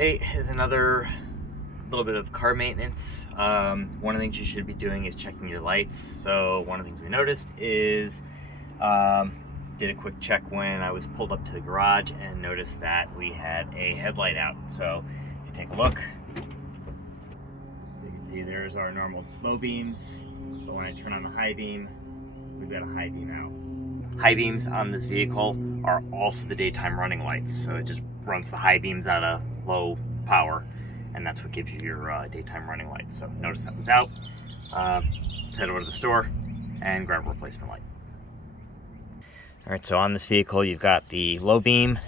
Hey, here's another little bit of car maintenance. One of the things you should be doing is checking your lights. So one of the things we noticed is, did a quick check when I was pulled up to the garage and noticed that we had a headlight out. So if you take a look, so you can see there's our normal low beams, but when I turn on the high beam, we've got a high beam out. High beams on this vehicle are also the daytime running lights, so it just runs the high beams out of low power, and that's what gives you your daytime running lights. So notice that was out. Let's head over to the store and grab a replacement light. All right, so on this vehicle you've got the low beam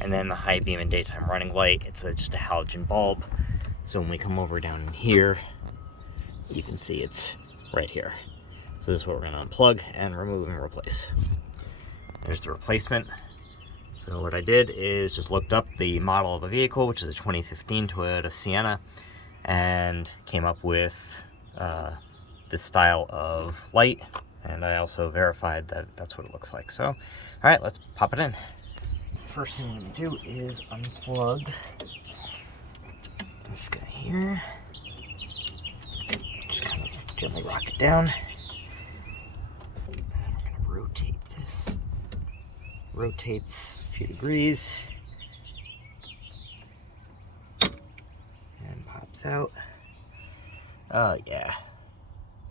and then the high beam and daytime running light. It's just a halogen bulb. So when we come over down in here, you can see it's right here. So this is what we're going to unplug and remove and replace. There's the replacement. So what I did is just looked up the model of the vehicle, which is a 2015 Toyota Sienna, and came up with this style of light, and I also verified that that's what it looks like. So, all right, let's pop it in. First thing I'm going to do is unplug this guy here. Just kind of gently rock it down. And we're going to rotate this. Rotates a few degrees and pops out. Oh yeah,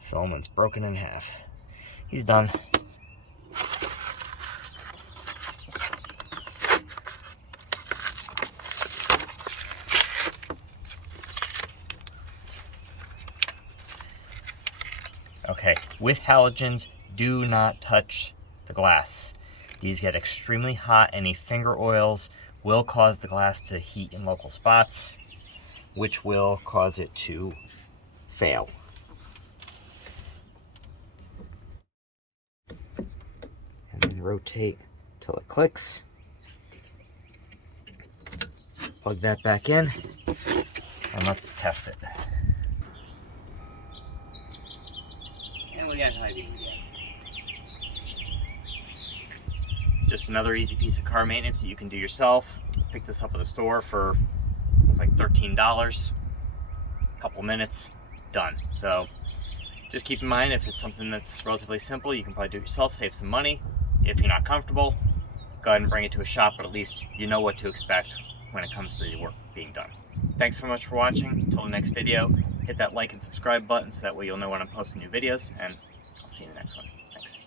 filament's broken in half. He's done. Okay, with halogens, do not touch the glass. These get extremely hot. Any finger oils will cause the glass to heat in local spots, which will cause it to fail. And then rotate till it clicks. Plug that back in, and let's test it. And we got high beam again. Just another easy piece of car maintenance that you can do yourself. Pick this up at the store for, it's like $13. A couple minutes, done. So just keep in mind, if it's something that's relatively simple, you can probably do it yourself, save some money. If you're not comfortable, go ahead and bring it to a shop, but at least you know what to expect when it comes to the work being done. Thanks so much for watching. Until the next video, hit that like and subscribe button so that way you'll know when I'm posting new videos, and I'll see you in the next one. Thanks.